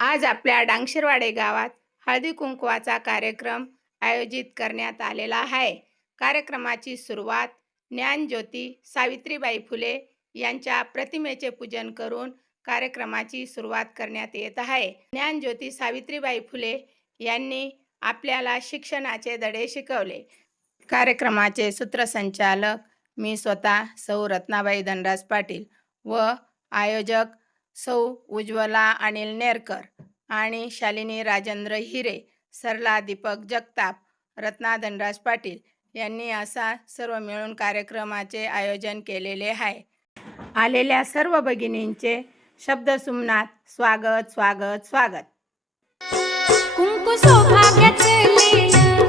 आज आपल्या डांगशिरवाडे गावात हळदी कुंकवाचा कार्यक्रम आयोजित करण्यात आलेला आहे. कार्यक्रमाची सुरुवात ज्ञानज्योती सावित्रीबाई फुले यांच्या प्रतिमेचे पूजन करून कार्यक्रमाची सुरुवात करण्यात येत आहे. ज्ञानज्योती सावित्रीबाई फुले यांनी आपल्याला शिक्षणाचे धडे शिकवले. कार्यक्रमाचे सूत्रसंचालक मी स्वतः सौ रत्नाबाई धनराज पाटील व आयोजक सौ उज्ज्वला अनिल नेरकर आणि शालिनी राजेंद्र हिरे, सरला दीपक जगताप, रत्ना धनराज पाटील यांनी असा सर्व मिळून कार्यक्रमाचे आयोजन केलेले आहे. आलेल्या सर्व भगिनींचे शब्दसुमनात स्वागत स्वागत स्वागत. कुंकू सौभाग्याचं लेणं,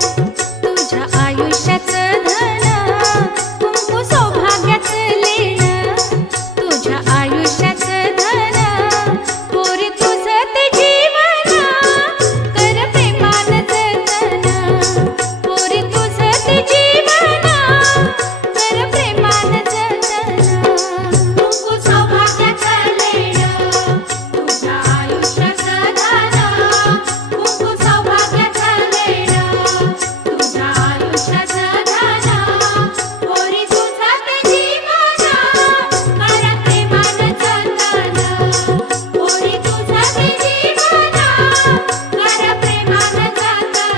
तुझ्या आयुष्याचं धन. कुंकू सौभाग्याचं लेणं, तुझ्या आयुष्याचं धन. पोरी तुझं ते जीवन, कर प्रेमानं जतन. पोरी तुझं ते जीवन, कर प्रेमानं जतन. कुंकू सौभाग्याचं लेणं, तुझ्या आयुष्याचं धन. कुंकू सौभाग्याचं लेणं, तुझ्या आयुष्याचं धन. पोरी तुझं ते जीवन, कर प्रेमानं जतन. पोरी तुझं ते जीवन, कर प्रेमानं जतन.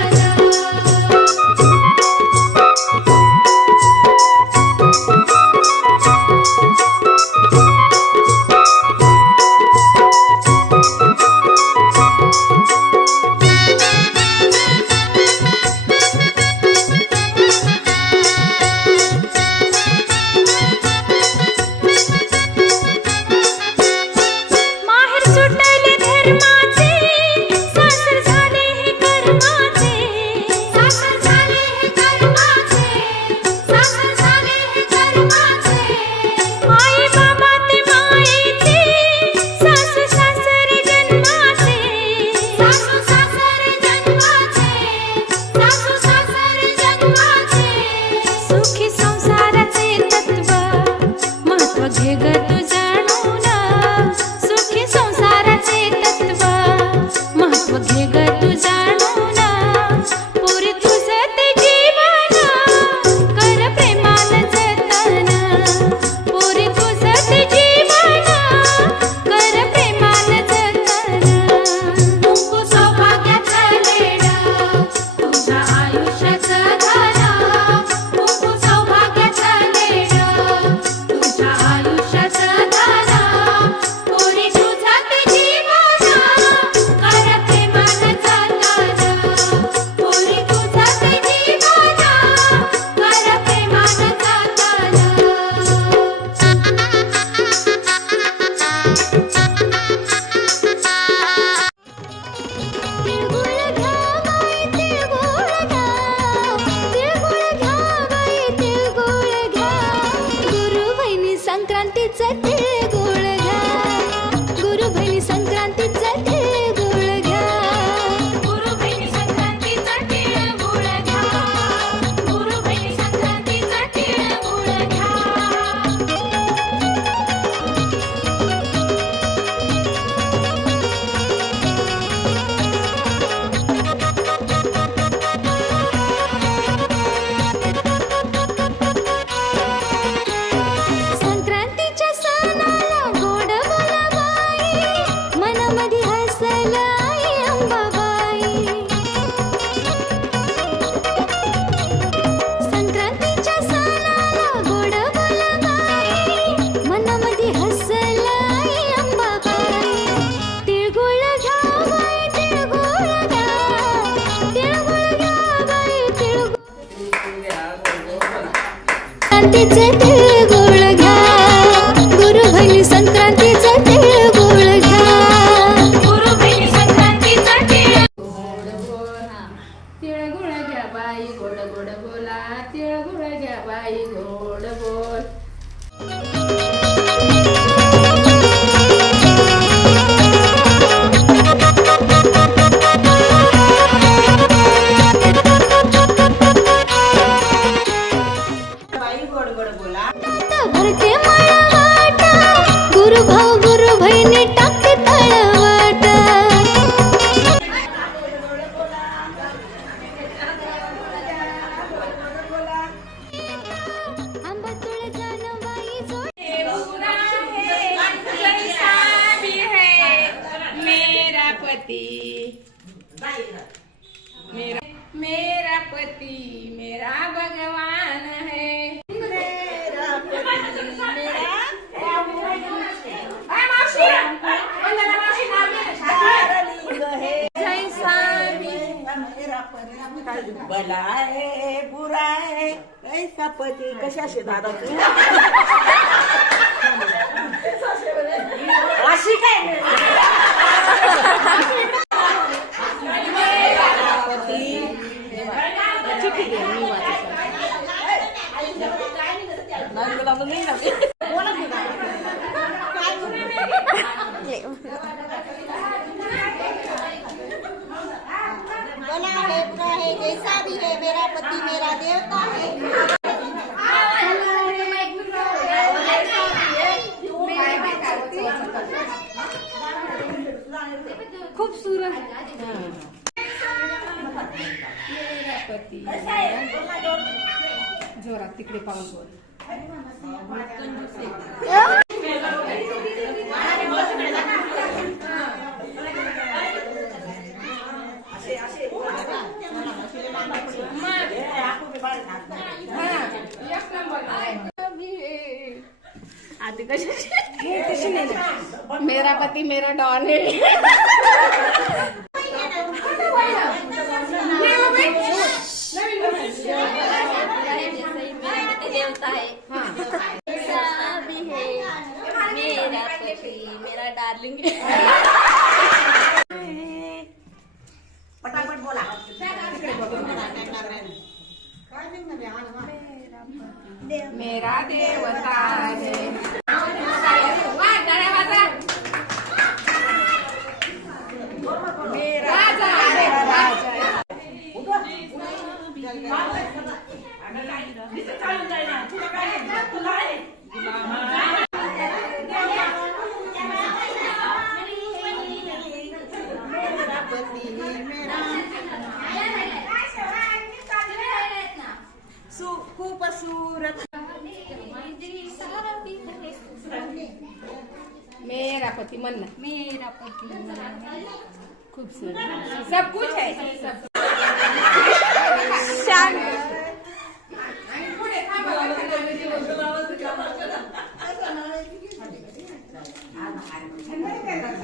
माहेर सुटले धर्माचे, सासर झाले हे कर्माचे. सासर झाले हे कर्माचे, सासर झाले हे कर्माचे. आई बाबा ते मायेचे, सासू सासरे जन्माचे. सासू सासरे जन्माचे, सासू सासरे जन्माचे. सुखी संसाराचे तत्व महत्व घे ग तू जाणून. सुखी संसाराचे तत्व महत्व घे ग तू जाणून. पोरी तुझं ते जीवन, कर प्रेमानं जतन. पोरी तुझं ते जीवन, कर प्रेमानं जतन. कुंकू सौभाग्याचं लेणं, तुझ्या आयुष्याचं धन. कुंकू सौभाग्याचं लेणं, तुझ्या आयुष्याचं धन. पोरी तुझं ते जीवन, कर प्रेमानं जतन. पोरी तुझं ते जीवन, कर प्रेमानं जतन. तिळगुळ घ्या बाई तिळगुळ घ्या. तिळगुळ घ्या बाई तिळगुळ घ्या. गुरुबहिणी संक्रांतीचं तिळगुळ घ्या. गुरुबहिणी संक्रांतीचं तिळगुळ घ्या. गुरुबहिणी संक्रांतीचं तिळगुळ घ्या. गुरुबहिणी संक्रांतीचं तिळगुळ घ्या. संक्रांतीच्या सणाला गोड बोलाबाई, मनामध्ये हसलं आई अंबाबाई. संक्रांतीच्या सणाला गोड बोलाबाई, मनामध्ये हसलं आई अंबाबाई. तिळगुळ घ्या बाई तिळगुळ घ्या. तिळगुळ घ्या बाई तिळगुळ. संक्रांतीचं तिळगुळ घ्या. गुरुबहिणी संक्रांतीचं तिळगुळ घ्या. गुरुबहिणी संक्रांतीचं तिळगुळ घ्या बाई गोड गोड बोला. तिळगुळ घ्या बाई गोड बोल. भरते मळवाट, गुरुभाऊ गुरुबहिणी टाकते तळवाट. पति मेरा पति मेरा भगवान है। भला आहे बुरा आहे कैसा पती कशाशी दादा तू अशी काय भला है बुरा है जैसा भी है मेरा पति मेरा देवता है। खूबसूरत मेरा पति जोरात तिकडे पाहून बोल। मेरा पति मेरा डॉन है। देवता है ऐसा भी है मेरा पति मेरा डार्लिंग है। पटापट बोला मेरा देवता है। राजा है राजा। खूबसूरत मेरा पति मन्ना मेरा पति खूबसूरत सब कुछ है सब।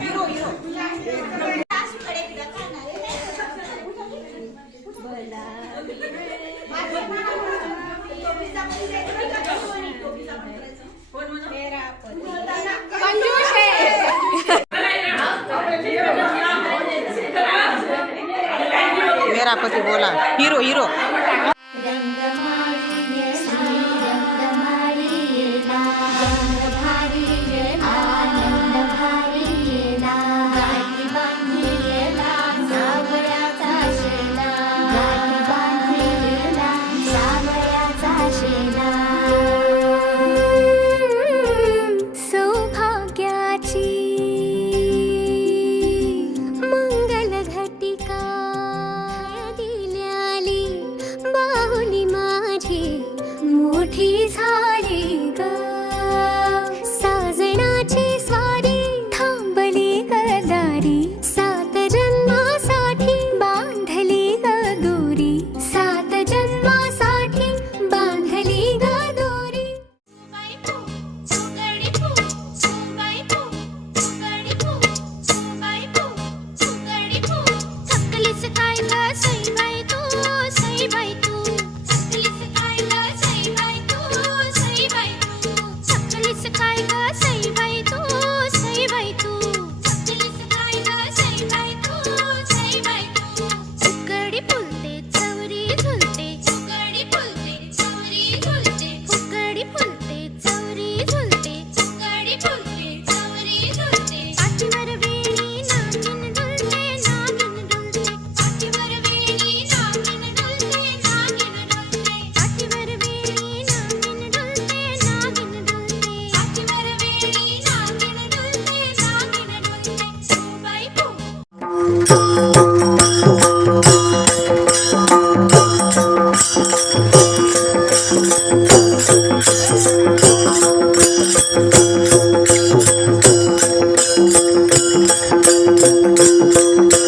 हिरो हिरो कंजूस है। मेरा पति बोला हीरो हीरो Thank you.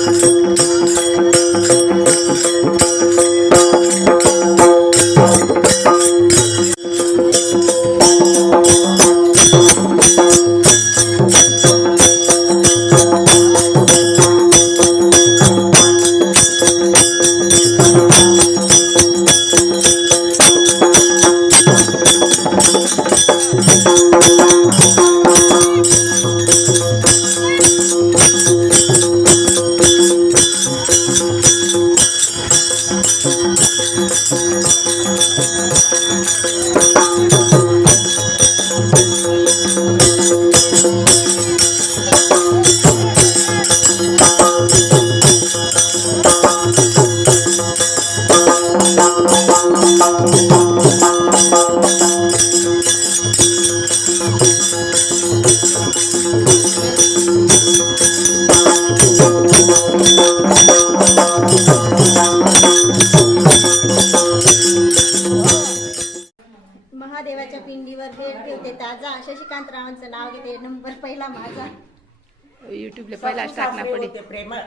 भेट घेते ताजा शशिकांत रावांचं नाव घेते नंबर पहिला माझा. युट्यूबला पहिलाच टाकना सासरे पडी. होते प्रेमळ,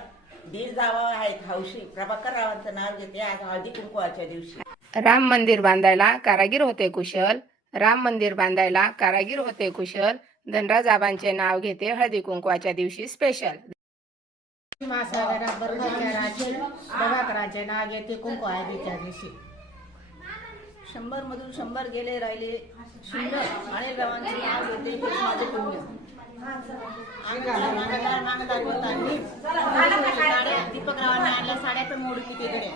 दीर जावा आहेत हौशी. प्रभाकर रावांचं नाव घेते आज हळदी कुंकवाच्या दिवशी. राम मंदिर बांधायला कारागीर होते कुशल. राम मंदिर बांधायला कारागीर होते कुशल. धनराज आबांचे नाव घेते हळदी कुंकवाच्या दिवशी स्पेशल. महासागरात बर्फाच्या राशी प्रभाकराचे नाव घेते कुंकू हळदीच्या दिवशी. 100 मधून 100 गेले राहिले शून्य. अनिल रावांचे नाव घेते हेच माझे पुण्य. दीपक रावांनी आणल्या साड्या पण मोडू किती गड्या.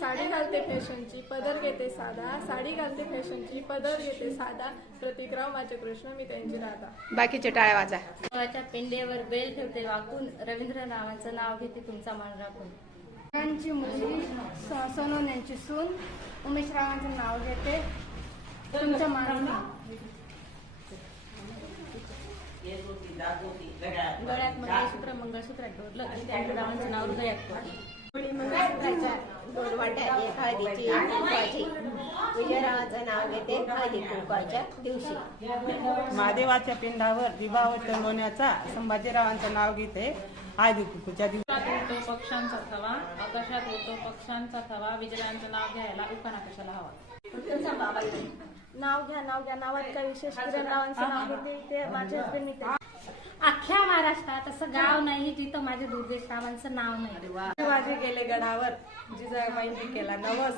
साडी घालते फॅशनची पदर घेते साधा. साडी घालते फॅशनची पदर घेते साधा. प्रतिकराव माझे कृष्ण मी त्यांची राधा. बाकीचे टाळ्या वाजा. देवाच्या पिंडेवर बेल ठेवते वाकून. रवींद्र रावांचं नाव घेते तुमचा मान राखून. रावांची मुलगी सोनवण्यांची सून. उमेश रावांचं नाव घेते तुमच्या मानाने. गळ्यात मंगळसूत्र मंगळसूत्रात डोरलं आणि त्या रावांचं नाव हृदयात कोरलं. मंगळसूत्राच्या दोन वाट्या एक हळदीची एक कुंकवाची. विजयरावांचं नाव घेते हळदी कुंकवाच्या दिवशी. महादेवाच्या पिंडावर दिवा उतरवण्याचा संभाजीरावांचं नाव घेते हळदी कुंकूच्या दिवशी. उडतो पक्ष्यांचा थवा, आकाशात उडतो पक्ष्यांचा थवा. विजयांचं नाव घ्यायला उखाणा कशाला हवा. नाव घ्या नावात काय विशेष. किरण रावांचं नाव घेते ते माझे हसबंड मी ते. अख्ख्या महाराष्ट्रात असं गाव नाही जिथं माझ्या दुर्देश रावांचं नाव नाही. शिवाजी गेले गडावर जिजाबाईंनी केला नवस.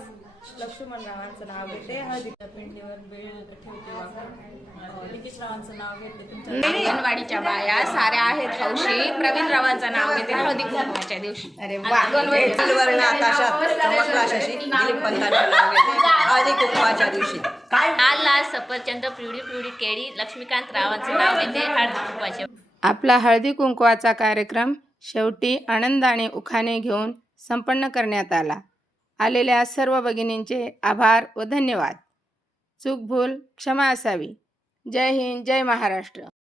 लक्ष्मण रावांचं नाव घेते हळदी. पिंडीवर बेळ ठेवते वाकून. निकेश रावांचं नाव घेते तुमच्या. अंगणवाडीच्या बाया साऱ्या आहेत हौशी. प्रवीण रावांचं नाव घेते हळदी कुंकवाच्या दिवशी. वर्ण आकाशात चमकला शशी. दिलीप पंतांचं नाव घेते हळदी कुंकवाच्या दिवशी. लाल लाल सफरचंद पिवळी पिवळी केळी. लक्ष्मीकांत रावांचं नाव घेते हळदी कुंकवाच्या. आपला हळदी कुंकवाचा कार्यक्रम शेवटी आनंदाने उखाणे घेऊन संपन्न करण्यात आला. आलेल्या सर्व भगिनींचे आभार व धन्यवाद. चूक भूल क्षमा असावी. जय हिंद, जय महाराष्ट्र.